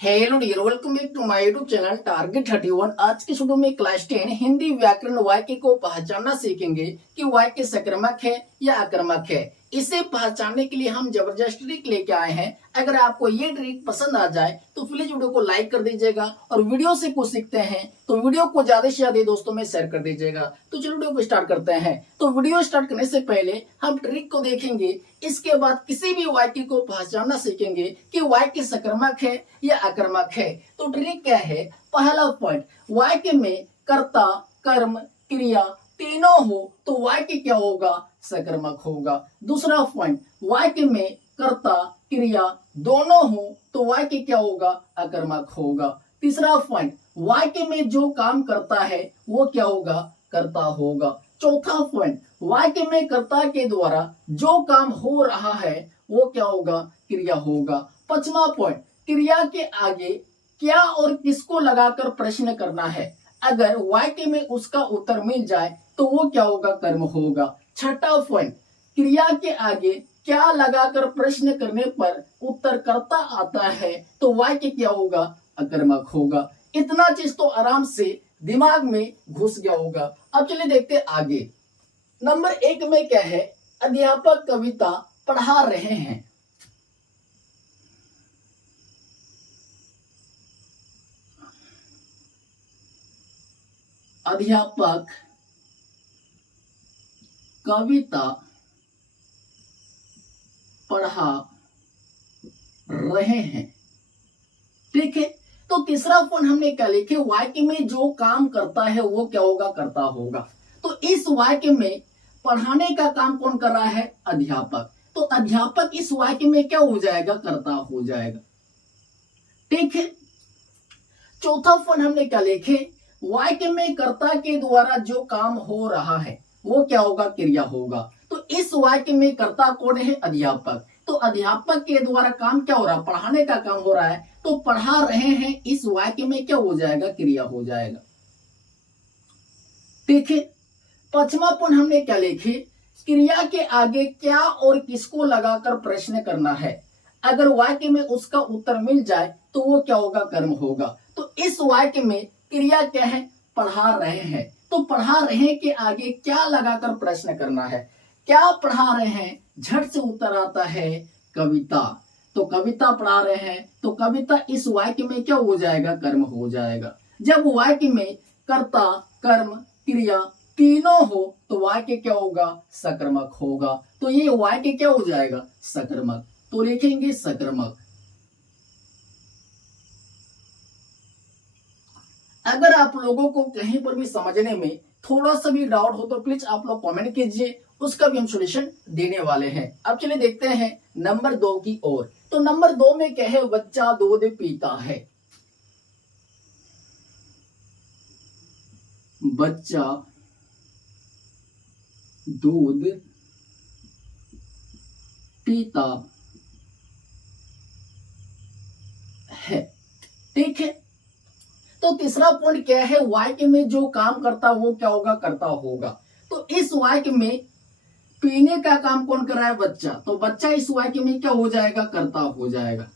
Hello dear, welcome back to my YouTube channel target 31। आज के video में class 10 Hindi व्याकरण वाक्य को पहचानना सीखेंगे कि वाक्य सक्रमक है या आक्रामक है। इसे पहचानने के लिए हम जबरदस्त ट्रिक लेके आए हैं। अगर आपको ये ट्रिक पसंद आ जाए तो प्लीज वीडियो को लाइक कर दीजिएगा और वीडियो से कुछ सीखते हैं तो वीडियो को ज्यादा से ज्यादा दोस्तों में शेयर कर दीजिएगा। तो चलो वीडियो को स्टार्ट करते हैं। तो वीडियो स्टार्ट करने से पहले हम ट्रिक को देखेंगे, इसके बाद किसी भी वाक्य को पहचानना सीखेंगे कि वाक्य सक्रमक है या आक्रामक है। तो ट्रिक क्या है? पहला पॉइंट, वाक्य में कर्ता, कर्म, क्रिया तीनों हो तो वाक्य क्या होगा? सक्रमक होगा। दूसरा पॉइंट, वाक्य में कर्ता क्रिया दोनों हो तो वाक्य क्या होगा? आक्रामक होगा। तीसरा पॉइंट, वाक्य में जो काम करता है वो क्या होगा? कर्ता होगा। चौथा पॉइंट, वाक्य में कर्ता के द्वारा जो काम हो रहा है वो क्या होगा? क्रिया होगा। पांचवा पॉइंट, क्रिया के आगे क्या और किसको लगाकर प्रश्न करना है। अगर वाक्य में उसका उत्तर मिल जाए तो वो क्या होगा? कर्म होगा। छठा पॉइंट, क्रिया के आगे क्या लगाकर प्रश्न करने पर उत्तर कर्ता आता है तो वाक्य क्या होगा? आक्रामक होगा। इतना चीज तो आराम से दिमाग में घुस गया होगा। अब चलिए देखते आगे। नंबर 1 में क्या है? अध्यापक कविता पढ़ा रहे हैं। अध्यापक कविता पढ़ा रहे हैं। ठीक है, तो तीसरा पॉइंट हमने क्या लिखे? वाक्य में जो काम करता है वो क्या होगा? कर्ता होगा। तो इस वाक्य में पढ़ाने का काम कौन कर रहा है? अध्यापक। तो अध्यापक इस वाक्य में क्या हो जाएगा? कर्ता हो जाएगा। ठीक है, चौथा पॉइंट हमने क्या लिखे? वाक्य में कर्ता के द्वारा जो काम हो रहा है वो क्या होगा? क्रिया होगा। तो इस वाक्य में कर्ता कौन है? अध्यापक। तो अध्यापक के द्वारा काम क्या हो रहा है? पढ़ाने का काम हो रहा है। तो पढ़ा रहे हैं इस वाक्य में क्या हो जाएगा? क्रिया हो जाएगा। ठीक है, पांचवा पॉइंट हमने क्या लिखे? क्रिया के आगे क्या और किसको लगाकर प्रश्न करना है। अगर वाक्य में उसका उत्तर मिल जाए तो वो क्या होगा? कर्म होगा। तो इस वाक्य में क्रिया क्या है? पढ़ा रहे हैं। तो पढ़ा रहे के आगे क्या लगाकर प्रश्न करना है? क्या पढ़ा रहे हैं? झट से उत्तर आता है कविता। तो कविता पढ़ा रहे हैं तो कविता इस वाक्य में क्या हो जाएगा? कर्म हो जाएगा। जब वाक्य में कर्ता, कर्म, क्रिया तीनों हो तो वाक्य क्या होगा? सक्रमक होगा। तो ये वाक्य क्या हो जाएगा? सक्रमक। तो लिखेंगे सक्रमक। अगर आप लोगों को कहीं पर भी समझने में थोड़ा सा भी डाउट हो तो प्लीज आप लोग कमेंट कीजिए, उसका भी हम सॉल्यूशन देने वाले हैं। अब चलिए देखते हैं नंबर 2 की ओर। तो नंबर 2 में क्या है? बच्चा दूध पीता है। बच्चा दूध पीता है। ठीक है, तो तीसरा पॉइंट क्या है? वाक्य में जो काम करता वो क्या होगा? कर्ता होगा। तो इस वाक्य में पीने का काम कौन कर रहा है? बच्चा। तो बच्चा इस वाक्य में क्या हो जाएगा? कर्ता हो जाएगा।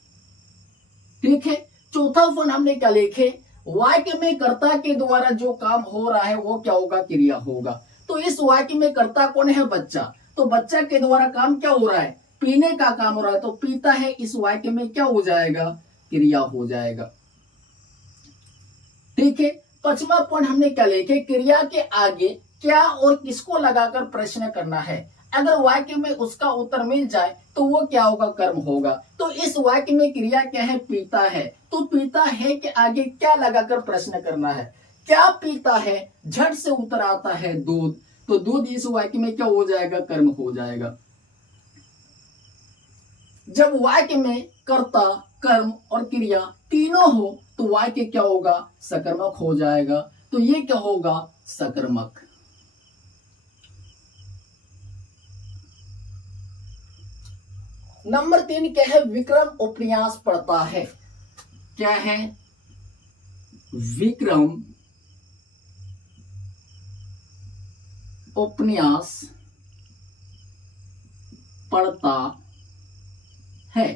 ठीक है, चौथा पॉइंट हमने क्या लिखे? वाक्य में कर्ता के द्वारा जो काम हो रहा है वो क्या होगा? क्रिया होगा। तो इस वाक्य में कर्ता कौन है? बच्चा। तो बच्चा के द्वारा काम क्या हो रहा है? पीने का काम हो रहा है। तो पीता है इस वाक्य में क्या हो जाएगा? क्रिया हो जाएगा। ठीक है, पांचवा पॉइंट हमने क्या लिखे? क्रिया के आगे क्या और किसको लगाकर प्रश्न करना है। अगर वाक्य में उसका उत्तर मिल जाए तो वो क्या होगा? कर्म होगा। तो इस वाक्य में क्रिया क्या है? पीता है। तो पीता है के आगे क्या लगाकर प्रश्न करना है? क्या पीता है? झट से उत्तर आता है दूध। तो दूध इस वाक्य में क्या हो जाएगा? कर्म हो जाएगा। जब वाक्य में कर्ता, कर्म और क्रिया तीनों हो तो वाक्य क्या होगा? सकर्मक हो जाएगा। तो ये क्या होगा? सकर्मक। नंबर 3 क्या है? विक्रम उपन्यास पढ़ता है। क्या है? विक्रम उपन्यास पढ़ता है।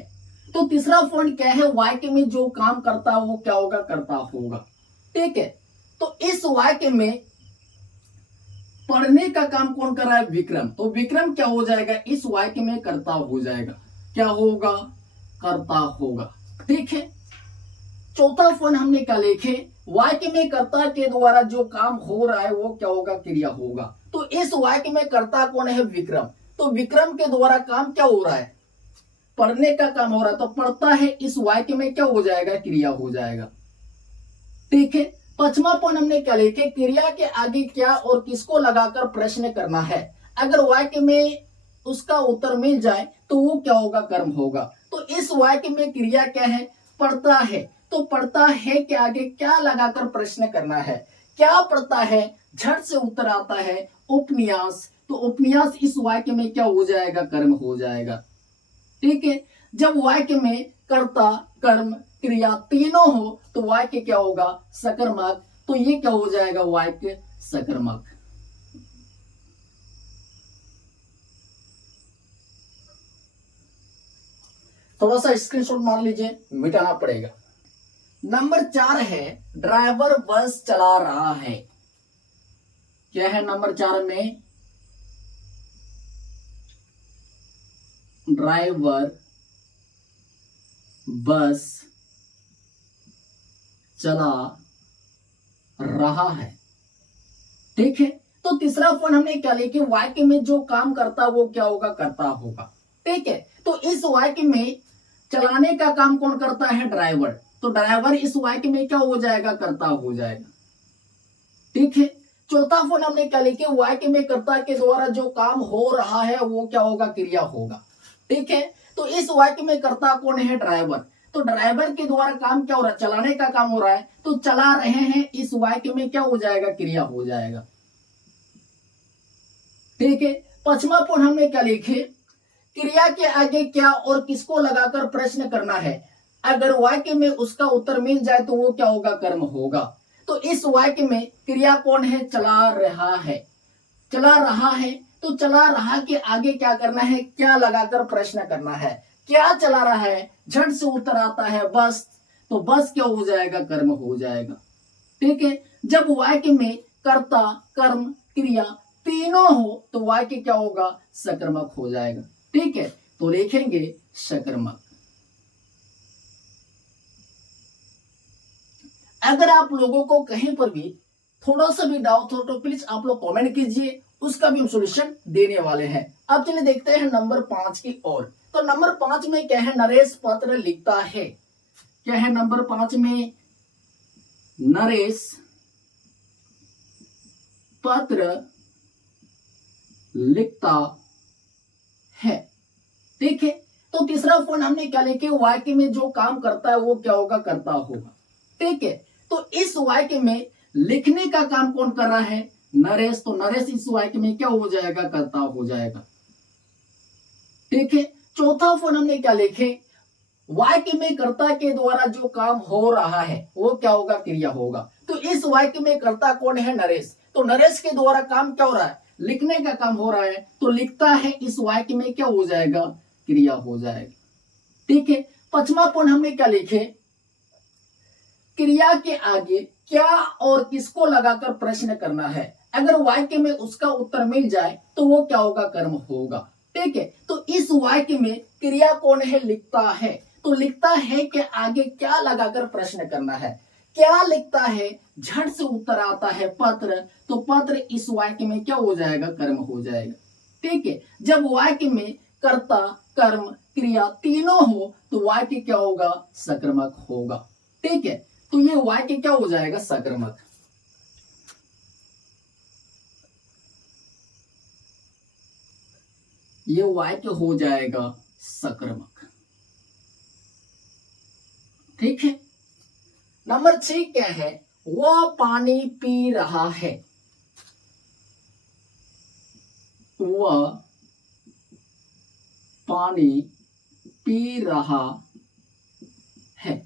तो तीसरा पॉइंट क्या है, वाक्य में जो काम करता है वो क्या होगा, करता होगा। ठीक है, तो इस वाक्य में पढ़ने का काम कौन कर रहा है, विक्रम। तो विक्रम क्या हो जाएगा, इस वाक्य में कर्ता हो जाएगा। क्या होगा, कर्ता होगा। ठीक है, चौथा पॉइंट हमने क्या लिखे, वाक्य में कर्ता के द्वारा जो काम हो रहा है वो क्या होगा, क्रिया होगा। तो इस वाक्य में कर्ता कौन है, विक्रम। तो विक्रम के द्वारा काम क्या हो रहा है, पढ़ने का काम हो रहा है। तो पढ़ता है इस वाक्य में क्या हो जाएगा, क्रिया हो जाएगा। ठीक है, पांचवा पॉइंट हमने क्या लिखे, क्रिया के आगे क्या और किसको लगाकर प्रश्न करना है। अगर वाक्य में उसका उत्तर मिल जाए तो वो क्या होगा, कर्म होगा। तो इस वाक्य में क्रिया क्या है, पढ़ता है। तो पढ़ता है के आगे क्या लगाकर प्रश्न करना है, क्या पढ़ता है, झट से उत्तर आता है उपन्यास। तो उपन्यास इस वाक्य में क्या हो जाएगा, कर्म हो जाएगा। ठीक है, जब वाक्य में कर्ता कर्म क्रिया तीनों हो तो वाक्य क्या होगा, सकर्मक। तो ये क्या हो जाएगा, वाक्य सकर्मक। थोड़ा सा स्क्रीनशॉट मार लीजिए, मिटाना पड़ेगा। नंबर 4 है, ड्राइवर बस चला रहा है। क्या है नंबर 4 में, ड्राइवर बस चला रहा है। ठीक है, तो तीसरा पॉइंट हमने क्या लिखे, वाक्य में जो काम करता वो क्या होगा, करता होगा। ठीक है, तो इस वाक्य में चलाने का काम कौन करता है, ड्राइवर। तो ड्राइवर इस वाक्य में क्या हो जाएगा, करता हो जाएगा। ठीक है, चौथा पॉइंट हमने क्या लिखे, वाक्य में कर्ता के द्वारा जो काम हो रहा है वो क्या होगा, क्रिया होगा। ठीक है, तो इस वाक्य में कर्ता कौन है, ड्राइवर। तो ड्राइवर के द्वारा काम क्या हो रहा है, चलाने का काम हो रहा है। तो चला रहे हैं इस वाक्य में क्या हो जाएगा, क्रिया हो जाएगा। ठीक है, पांचवा पॉइंट हमने क्या लिखे, क्रिया के आगे क्या और किसको लगाकर प्रश्न करना है। अगर वाक्य में उसका उत्तर मिल जाए तो वो क्या होगा, कर्म होगा। तो इस वाक्य में क्रिया कौन है, चला रहा है। चला रहा है, तो चला रहा के आगे क्या करना है, क्या लगाकर प्रश्न करना है। क्या चला रहा है, झट से उत्तर आता है बस। तो बस क्या हो जाएगा, कर्म हो जाएगा। ठीक है, जब वाक्य में कर्ता कर्म क्रिया तीनों हो तो वाक्य क्या होगा, सकर्मक हो जाएगा। ठीक है, तो लिखेंगे सकर्मक। अगर आप लोगों को कहीं पर भी थोड़ा सा भी डाउट हो तो प्लीज आप लोग कमेंट कीजिए, उसका भी हम सॉल्यूशन देने वाले हैं। अब चलिए देखते हैं नंबर 5 की ओर। तो नंबर 5 में क्या है, नरेश पत्र लिखता है। क्या है नंबर 5 में, नरेश पत्र लिखता है। ठीक है, तो तीसरा पॉइंट हमने क्या लिखे, वाक्य में जो काम करता है वो क्या होगा, करता होगा। ठीक है, तो इस वाक्य में लिखने का काम कौन कर रहा है, नरेश। तो नरेश इस वाक्य में क्या हो जाएगा, कर्ता हो जाएगा। ठीक है, चौथा पॉइंट हमने क्या लिखे, वाक्य में कर्ता के द्वारा जो काम हो रहा है वो क्या होगा, क्रिया होगा। तो इस वाक्य में कर्ता कौन है, नरेश। तो नरेश के द्वारा काम क्या हो रहा है, लिखने का काम हो रहा है। तो लिखता है इस वाक्य में क्या हो जाएगा, क्रिया हो जाएगा। ठीक है, पांचवा पॉइंट हमने क्या लिखे, क्रिया के आगे क्या और किसको लगाकर प्रश्न करना है। अगर वाक्य में उसका उत्तर मिल जाए तो वो क्या होगा, कर्म होगा। ठीक है, तो इस वाक्य में क्रिया कौन है, लिखता है। तो लिखता है के आगे क्या लगाकर प्रश्न करना है, क्या लिखता है, झट से उत्तर आता है पत्र। तो पत्र इस वाक्य में क्या हो जाएगा, कर्म हो जाएगा। ठीक है, जब वाक्य में कर्ता कर्म क्रिया तीनों हो तो वाक्य क्या होगा, सकर्मक होगा। ठीक है, तो ये वाक्य क्या हो जाएगा, सकर्मक। ये वाक्य हो जाएगा सकर्मक। ठीक है, नंबर 6 क्या है, वह पानी पी रहा है। वह पानी पी रहा है।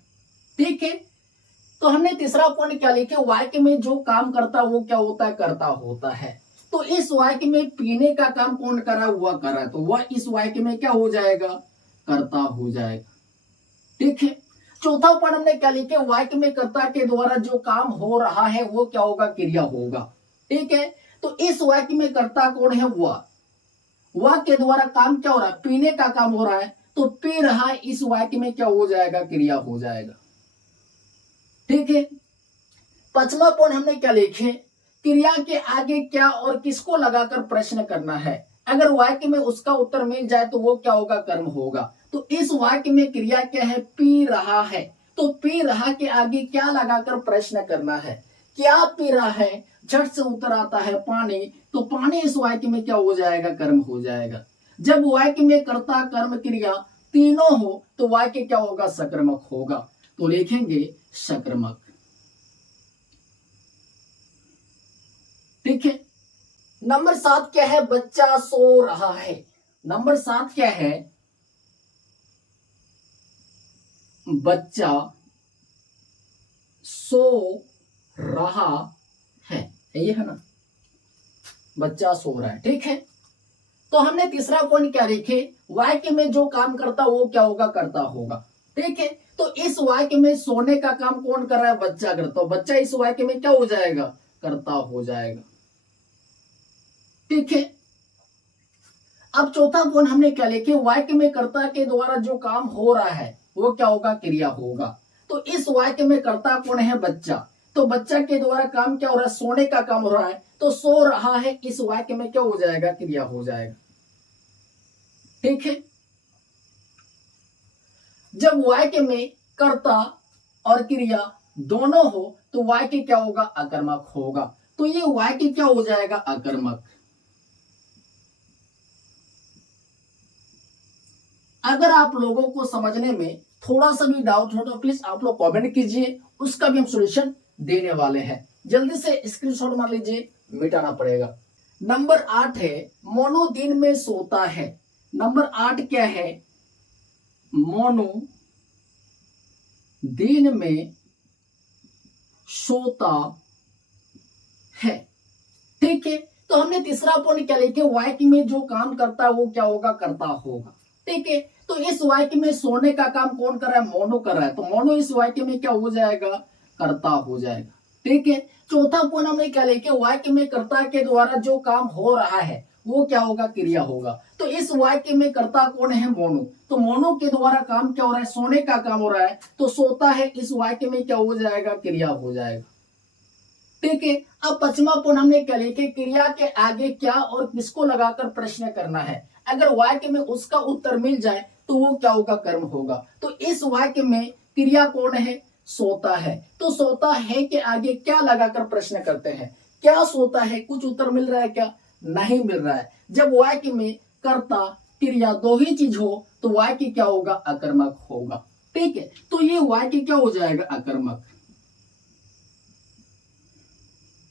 ठीक है, तो हमने तीसरा पॉइंट क्या लिखे, वाक्य में जो काम करता है वो क्या होता है, कर्ता होता है। तो इस वाक्य में पीने का काम कौन कर रहा है, वह कर रहा है। तो वह इस वाक्य में क्या हो जाएगा, कर्ता हो जाएगा। ठीक है। चौथा पॉइंट हमने क्या लिखे, वाक्य में कर्ता के द्वारा जो काम हो रहा है वो क्या होगा, क्रिया होगा। ठीक है, तो इस वाक्य में कर्ता कौन है, वह के द्वारा काम क्या हो रहा है, पीने का काम हो रहा है, तो पी रहा है इस वाक्य में क्या हो जाएगा, क्रिया हो जाएगा। ठीक है। पांचवा पॉइंट हमने क्या लिखे, क्रिया के आगे क्या और किसको लगाकर प्रश्न करना है। अगर वाक्य में उसका उत्तर मिल जाए तो वो क्या होगा, कर्म होगा। तो इस वाक्य में क्रिया क्या है, पी रहा है, तो पी रहा के आगे क्या लगाकर प्रश्न करना है, क्या पी रहा है, झट से उत्तर आता है पानी, तो पानी इस वाक्य में क्या हो जाएगा, कर्म हो जाएगा। जब वाक्य में कर्ता कर्म क्रिया तीनों हो तो वाक्य क्या होगा, सकर्मक होगा। तो लिखेंगे सकर्मक। ठीक है। नंबर 7 क्या है, बच्चा सो रहा है। नंबर 7 क्या है, बच्चा सो रहा है, ये है ना, बच्चा सो रहा है। ठीक है। तो हमने तीसरा पॉइंट क्या लिखे, वाक्य में जो काम करता वो क्या होगा, कर्ता होगा। ठीक है। तो इस वाक्य में सोने का काम कौन कर रहा है, बच्चा करता, बच्चा इस वाक्य में क्या हो जाएगा, कर्ता हो जाएगा। ठीक है। अब चौथा पॉइंट हमने क्या लिखे, वाक्य में कर्ता के द्वारा जो काम हो रहा है वो क्या होगा, क्रिया होगा। तो इस वाक्य में कर्ता कौन है, बच्चा, तो बच्चा के द्वारा काम क्या हो रहा है, सोने का काम हो रहा है, तो सो रहा है इस वाक्य में क्या हो जाएगा, क्रिया हो जाएगा। ठीक है। जब वाक्य में कर्ता और क्रिया दोनों हो तो वाक्य क्या होगा, अकर्मक होगा। तो ये वाक्य क्या हो जाएगा, अकर्मक। अगर आप लोगों को समझने में थोड़ा सा भी डाउट हो तो प्लीज आप लोग कमेंट कीजिए, उसका भी हम सॉल्यूशन देने वाले हैं। जल्दी से स्क्रीनशॉट मार लीजिए, मिटाना पड़ेगा। नंबर 8 है, मोनू दिन में सोता है। नंबर 8 क्या है, मोनू दिन में सोता है। ठीक है। तो हमने तीसरा पॉइंट क्या लिखे, वाक्य में जो काम करता है वो क्या होगा, कर्ता होगा। ठीक है। तो इस वाक्य में सोने का काम कौन कर रहा है, मोनू कर रहा है, तो मोनू इस वाक्य में क्या हो जाएगा, कर्ता हो जाएगा। ठीक है। चौथा पॉइंट हमने क्या लिखे, वाक्य में कर्ता के द्वारा जो काम हो रहा है वो क्या होगा, क्रिया होगा। तो इस वाक्य में कर्ता कौन है, मोनू, तो मोनू के द्वारा काम क्या हो रहा है, सोने का काम हो रहा है, तो सोता है इस वाक्य में क्या हो जाएगा, क्रिया हो जाएगा। ठीक है। अब पांचवा पॉइंट हमने क्या लिखे, क्रिया के आगे क्या और किसको लगाकर प्रश्न करना है। अगर वाक्य में उसका उत्तर मिल जाए तो वो क्या होगा, कर्म होगा। तो इस वाक्य में क्रिया कौन है, सोता है, तो सोता है के आगे क्या लगाकर प्रश्न करते हैं, क्या सोता है, कुछ उत्तर मिल रहा है क्या, नहीं मिल रहा है। जब वाक्य में कर्ता क्रिया दो ही चीज हो तो वाक्य क्या होगा, अकर्मक होगा। ठीक है। तो ये वाक्य क्या हो जाएगा, अकर्मक।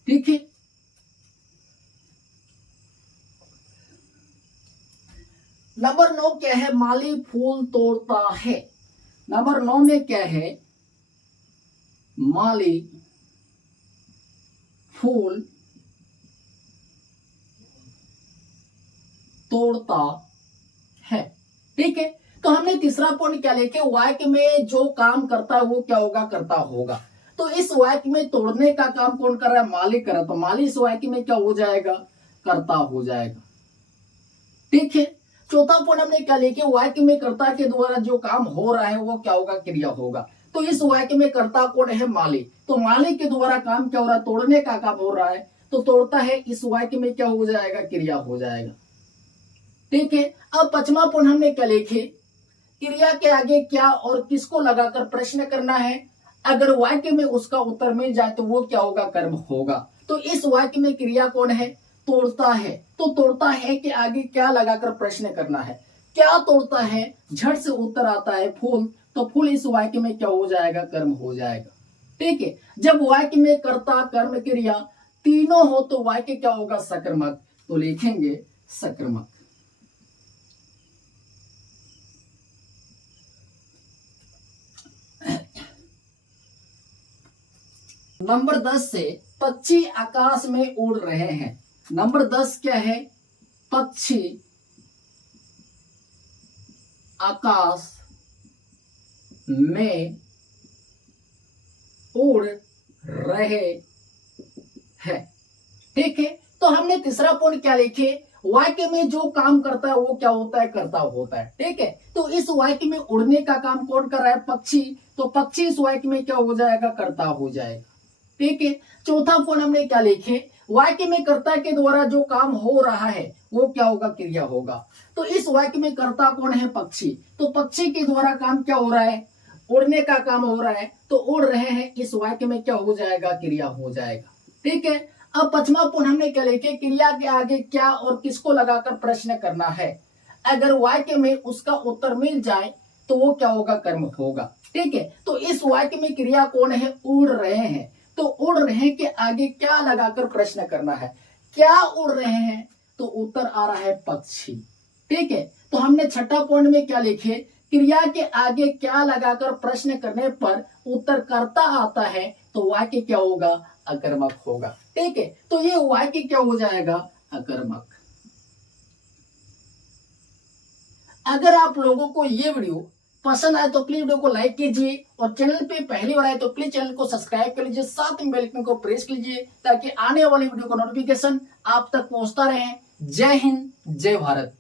ठीक है। नंबर 9 क्या है, माली फूल तोड़ता है। नंबर 9 में क्या है, माली फूल तोड़ता है। ठीक है। तो हमने तीसरा पॉइंट क्या लिखे, वाक्य में जो काम करता है वो क्या होगा, कर्ता होगा। तो इस वाक्य में तोड़ने का काम कौन कर रहा है, माली कर रहा है, तो माली इस वाक्य में क्या हो जाएगा, कर्ता हो जाएगा। ठीक है। चौथा पॉइंट हमने क्या लिखे, वाक्य में कर्ता के द्वारा जो काम हो रहा है वो क्या होगा, क्रिया होगा। तो इस वाक्य में कर्ता कौन है, माली, तो माली के द्वारा काम क्या हो रहा है, तोड़ने का काम हो रहा है, तो तोड़ता है इस वाक्य में क्या हो जाएगा, क्रिया हो जाएगा। ठीक है। अब पांचवा पॉइंट हमने क्या लिखे, क्रिया के आगे क्या और किसको लगाकर प्रश्न करना है। अगर वाक्य में उसका उत्तर मिल जाए तो वो क्या होगा, कर्म होगा। तो इस वाक्य में क्रिया कौन है, तोड़ता है, तो तोड़ता है कि आगे क्या लगाकर प्रश्न करना है, क्या तोड़ता है, झट से उत्तर आता है फूल, तो फूल इस वाक्य में क्या हो जाएगा, कर्म हो जाएगा। ठीक है। जब वाक्य में कर्ता कर्म क्रिया तीनों हो तो वाक्य क्या होगा, सकर्मक, तो लिखेंगे सकर्मक। नंबर 10 से पक्षी आकाश में उड़ रहे हैं। नंबर 10 क्या है, पक्षी आकाश में उड़ रहे हैं। ठीक है, तो हमने तीसरा पॉइंट क्या लिखे, वाक्य में जो काम करता है वो क्या होता है, कर्ता होता है। ठीक है, तो इस वाक्य में उड़ने का काम कौन कर रहा है, पक्षी, तो पक्षी इस वाक्य में क्या हो जाएगा, कर्ता हो जाएगा। ठीक है, चौथा पॉइंट हमने क्या लिखे, वाक्य में कर्ता के द्वारा जो काम हो रहा है वो क्या होगा, क्रिया होगा। तो इस वाक्य में कर्ता कौन है, पक्षी, तो पक्षी के द्वारा काम क्या हो रहा है, उड़ने का काम हो रहा है, तो उड़ रहे हैं इस वाक्य में क्या हो जाएगा, क्रिया हो जाएगा। ठीक है, अब पांचवा पॉइंट हमने क्या लिखे, क्रिया के आगे क्या और किसको लगाकर प्रश्न करना है। अगर वाक्य में उसका उत्तर मिल जाए तो वो क्या होगा, कर्म होगा। ठीक है, तो इस वाक्य में क्रिया कौन है, उड़ रहे हैं, तो उड़ रहे के आगे क्या लगाकर प्रश्न करना है, क्या उड़ रहे हैं, तो उत्तर आ रहा है पक्षी। ठीक है, तो हमने छठा पॉइंट में क्या लिखे, क्रिया के आगे क्या लगाकर प्रश्न करने पर उत्तर कर्ता आता है तो वाक्य क्या होगा, अकर्मक होगा। ठीक है, तो ये वाक्य क्या हो जाएगा, अकर्मक। अगर आप लोगों को ये वीडियो पसंद आए तो प्लीज वीडियो को लाइक कीजिए, और चैनल पे पहली बार आए तो प्लीज चैनल को सब्सक्राइब कर लीजिए, साथ में बेल आइकन को प्रेस कीजिए ताकि आने वाली वीडियो का नोटिफिकेशन आप तक पहुंचता रहे। जय हिंद, जय भारत।